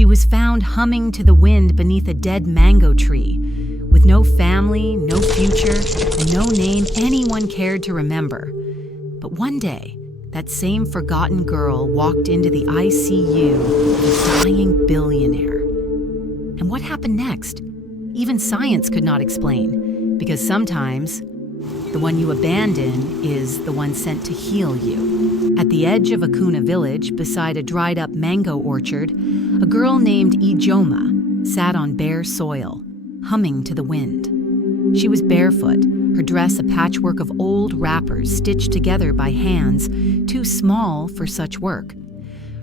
She was found humming to the wind beneath a dead mango tree, with no family, no future, and no name anyone cared to remember. But one day, that same forgotten girl walked into the ICU of a dying billionaire. And what happened next? Even science could not explain, because sometimes the one you abandon is the one sent to heal you. At the edge of a Kuna village, beside a dried-up mango orchard, a girl named Ijoma sat on bare soil, humming to the wind. She was barefoot, her dress a patchwork of old wrappers stitched together by hands too small for such work.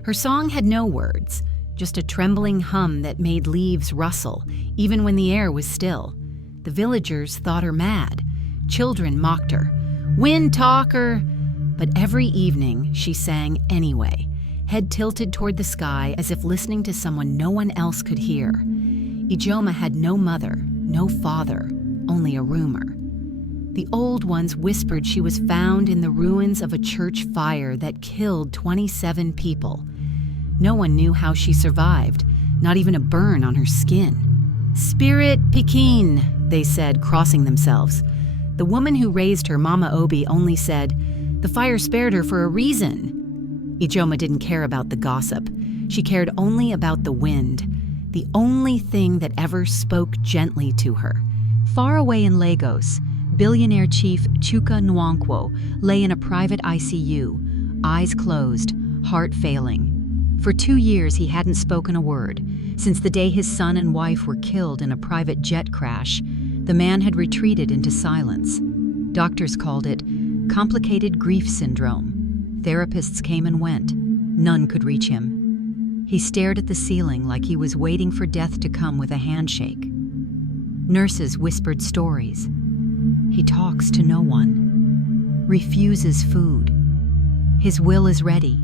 Her song had no words, just a trembling hum that made leaves rustle, even when the air was still. The villagers thought her mad. Children mocked her. "Wind talker!" But every evening she sang anyway, head tilted toward the sky as if listening to someone no one else could hear. Ijoma had no mother, no father, only a rumor. The old ones whispered she was found in the ruins of a church fire that killed 27 people. No one knew how she survived, not even a burn on her skin. "Spirit Pekin," they said, crossing themselves. The woman who raised her, Mama Obi, only said, "The fire spared her for a reason." Ijoma didn't care about the gossip. She cared only about the wind, the only thing that ever spoke gently to her. Far away in Lagos, billionaire chief Chuka Nwankwo lay in a private ICU, eyes closed, heart failing. For 2 years he hadn't spoken a word. Since the day his son and wife were killed in a private jet crash, the man had retreated into silence. Doctors called it complicated grief syndrome. Therapists came and went. None could reach him. He stared at the ceiling like he was waiting for death to come with a handshake. Nurses whispered stories. He talks to no one. Refuses food. His will is ready.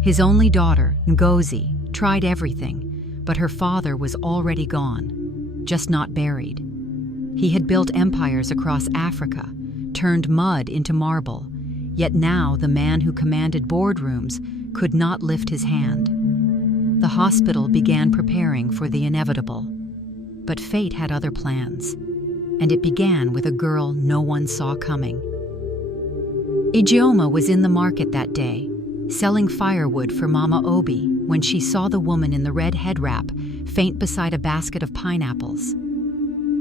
His only daughter, Ngozi, tried everything, but her father was already gone, just not buried. He had built empires across Africa, turned mud into marble, yet now the man who commanded boardrooms could not lift his hand. The hospital began preparing for the inevitable. But fate had other plans, and it began with a girl no one saw coming. Ijoma was in the market that day, selling firewood for Mama Obi when she saw the woman in the red head wrap faint beside a basket of pineapples.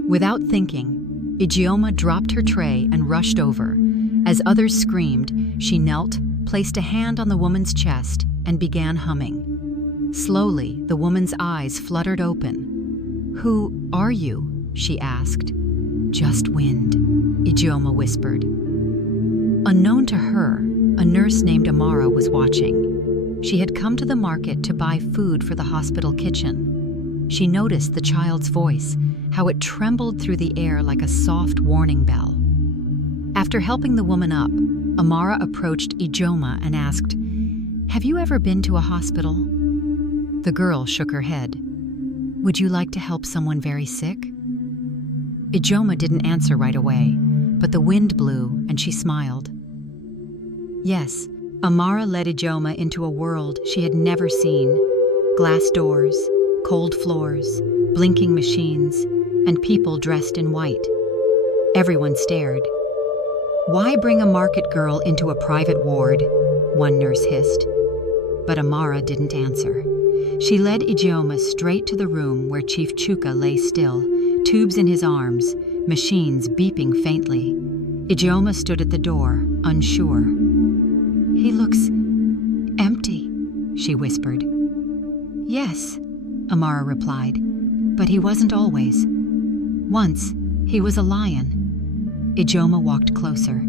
Without thinking, Ijoma dropped her tray and rushed over. As others screamed, she knelt, placed a hand on the woman's chest, and began humming. Slowly, the woman's eyes fluttered open. "Who are you?" she asked. "Just wind," Ijoma whispered. Unknown to her, a nurse named Amara was watching. She had come to the market to buy food for the hospital kitchen. She noticed the child's voice, how it trembled through the air like a soft warning bell. After helping the woman up, Amara approached Ijoma and asked, "Have you ever been to a hospital?" The girl shook her head. "Would you like to help someone very sick?" Ijoma didn't answer right away, but the wind blew and she smiled. Yes, Amara led Ijoma into a world she had never seen. Glass doors, cold floors, blinking machines, and people dressed in white. Everyone stared. "Why bring a market girl into a private ward?" one nurse hissed. But Amara didn't answer. She led Ijoma straight to the room where Chief Chuka lay still, tubes in his arms, machines beeping faintly. Ijoma stood at the door, unsure. "He looks empty," she whispered. "Yes," Amara replied, "but he wasn't always. Once, he was a lion." Ijoma walked closer.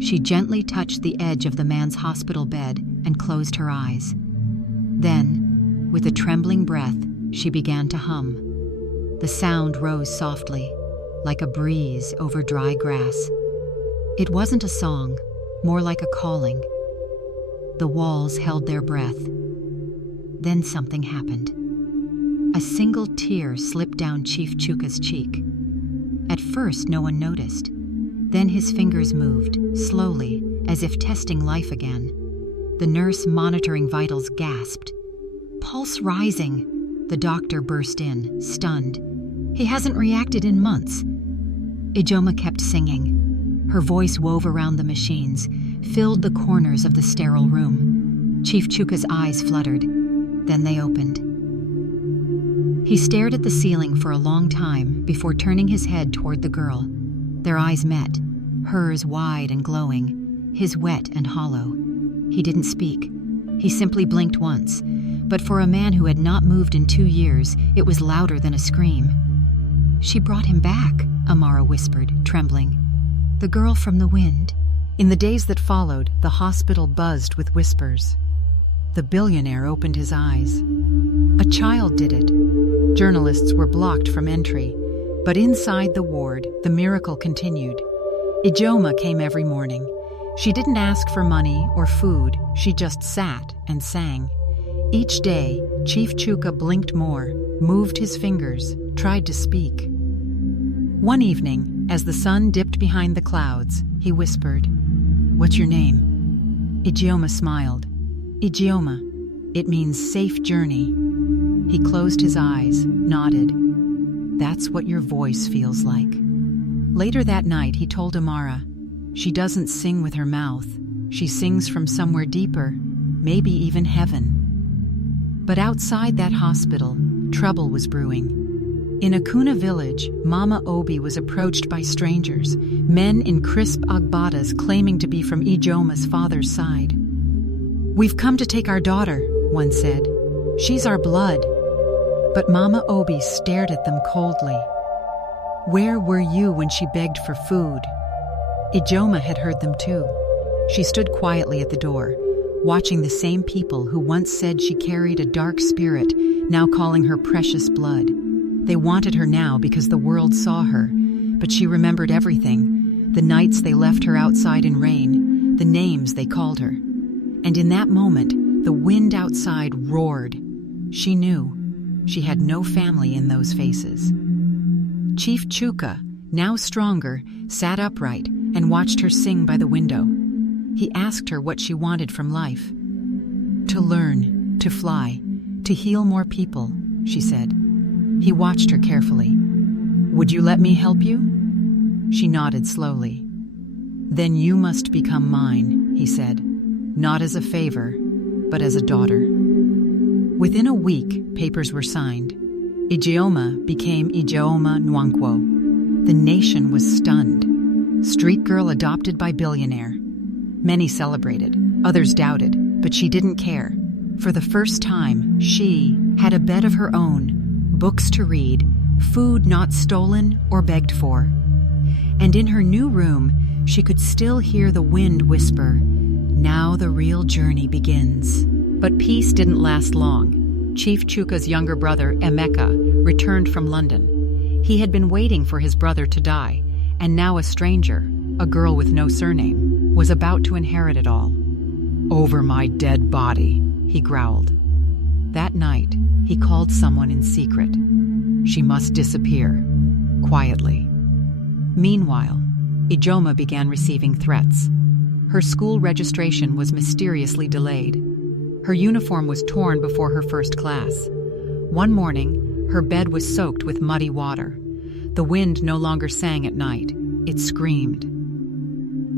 She gently touched the edge of the man's hospital bed and closed her eyes. Then, with a trembling breath, she began to hum. The sound rose softly, like a breeze over dry grass. It wasn't a song, more like a calling. The walls held their breath. Then something happened. A single tear slipped down Chief Chuka's cheek. At first, no one noticed. Then his fingers moved, slowly, as if testing life again. The nurse monitoring vitals gasped. pulse rising. The doctor burst in, stunned. He hasn't reacted in months. Ijoma kept singing. Her voice wove around the machines, filled the corners of the sterile room. Chief Chuka's eyes fluttered. Then they opened. He stared at the ceiling for a long time before turning his head toward the girl. Their eyes met, hers wide and glowing, his wet and hollow. He didn't speak. He simply blinked once, but for a man who had not moved in 2 years, it was louder than a scream. "She brought him back," Amara whispered, trembling. "The girl from the wind." In the days that followed, the hospital buzzed with whispers. The billionaire opened his eyes. A child did it. Journalists were blocked from entry, but inside the ward, the miracle continued. Ijoma came every morning. She didn't ask for money or food, she just sat and sang. Each day, Chief Chuka blinked more, moved his fingers, tried to speak. One evening, as the sun dipped behind the clouds, he whispered, "What's your name?" Ijoma smiled. "Ijoma. It means safe journey." He closed his eyes, nodded. "That's what your voice feels like." Later that night, he told Amara, "She doesn't sing with her mouth. She sings from somewhere deeper, maybe even heaven." But outside that hospital, trouble was brewing. In a Kuna village, Mama Obi was approached by strangers, men in crisp agbadas claiming to be from Ijoma's father's side. "We've come to take our daughter," one said. "She's our blood." But Mama Obi stared at them coldly. "Where were you when she begged for food?" Ijoma had heard them too. She stood quietly at the door, watching the same people who once said she carried a dark spirit, now calling her precious blood. They wanted her now because the world saw her, but she remembered everything, the nights they left her outside in rain, the names they called her. And in that moment, the wind outside roared. She knew. She had no family in those faces. Chief Chuka, now stronger, sat upright and watched her sing by the window. He asked her what she wanted from life. "To learn, to fly, to heal more people," she said. He watched her carefully. "Would you let me help you?" She nodded slowly. "Then you must become mine," he said, "not as a favor, but as a daughter." Within a week, papers were signed. Ijeoma became Ijeoma Nwankwo. The nation was stunned. Street girl adopted by billionaire. Many celebrated, others doubted, but she didn't care. For the first time, she had a bed of her own, books to read, food not stolen or begged for. And in her new room, she could still hear the wind whisper, "Now the real journey begins." But peace didn't last long. Chief Chuka's younger brother, Emeka, returned from London. He had been waiting for his brother to die, and now a stranger, a girl with no surname, was about to inherit it all. "Over my dead body," he growled. That night, he called someone in secret. She must disappear, quietly. Meanwhile, Ijoma began receiving threats. Her school registration was mysteriously delayed. Her uniform was torn before her first class. One morning, her bed was soaked with muddy water. The wind no longer sang at night. It screamed.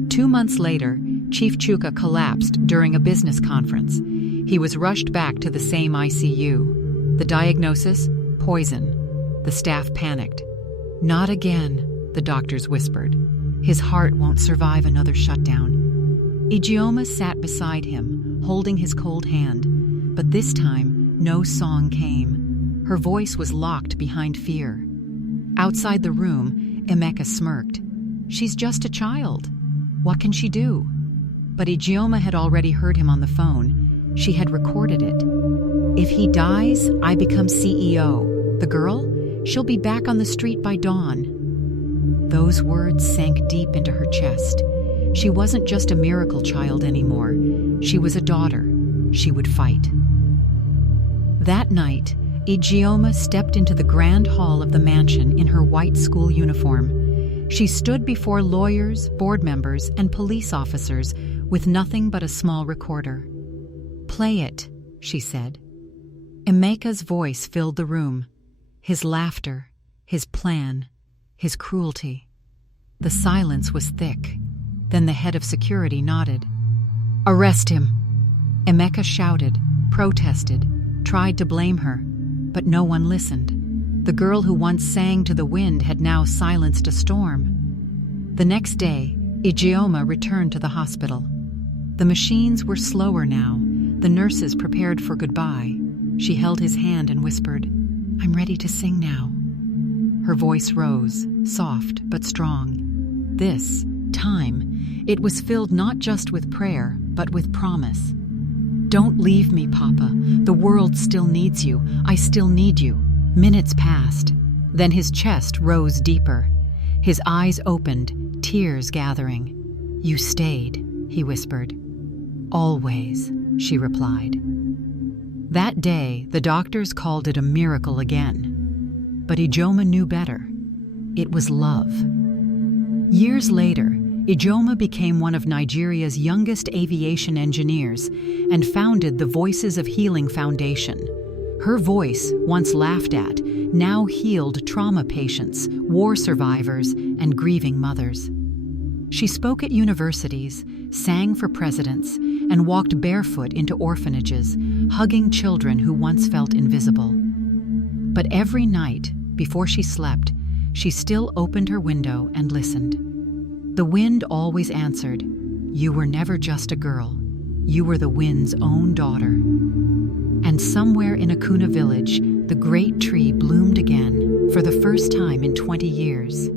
2 months later, Chief Chuka collapsed during a business conference. He was rushed back to the same ICU. The diagnosis? Poison. The staff panicked. "Not again," the doctors whispered. "His heart won't survive another shutdown." Ijeoma sat beside him, holding his cold hand, but this time, no song came. Her voice was locked behind fear. Outside the room, Emeka smirked. "She's just a child. What can she do?" But Ijeoma had already heard him on the phone. She had recorded it. "If he dies, I become CEO. The girl? She'll be back on the street by dawn." Those words sank deep into her chest. She wasn't just a miracle child anymore. She was a daughter. She would fight. That night, Ijeoma stepped into the grand hall of the mansion in her white school uniform. She stood before lawyers, board members, and police officers with nothing but a small recorder. "Play it," she said. Emeka's voice filled the room. His laughter, his plan, his cruelty. The silence was thick. Then the head of security nodded. "Arrest him!" Emeka shouted, protested, tried to blame her, but no one listened. The girl who once sang to the wind had now silenced a storm. The next day, Ijeoma returned to the hospital. The machines were slower now. The nurses prepared for goodbye. She held his hand and whispered, "I'm ready to sing now." Her voice rose, soft but strong. This time, it was filled not just with prayer, but with promise. "Don't leave me, Papa. The world still needs you. I still need you." Minutes passed. Then his chest rose deeper. His eyes opened, tears gathering. "You stayed," he whispered. "Always," she replied. That day, the doctors called it a miracle again. But Ijeoma knew better. It was love. Years later, Ijeoma became one of Nigeria's youngest aviation engineers and founded the Voices of Healing Foundation. Her voice, once laughed at, now healed trauma patients, war survivors, and grieving mothers. She spoke at universities, sang for presidents, and walked barefoot into orphanages, hugging children who once felt invisible. But every night, before she slept, she still opened her window and listened. The wind always answered, "You were never just a girl. You were the wind's own daughter." And somewhere in Akuna village, the great tree bloomed again for the first time in 20 years.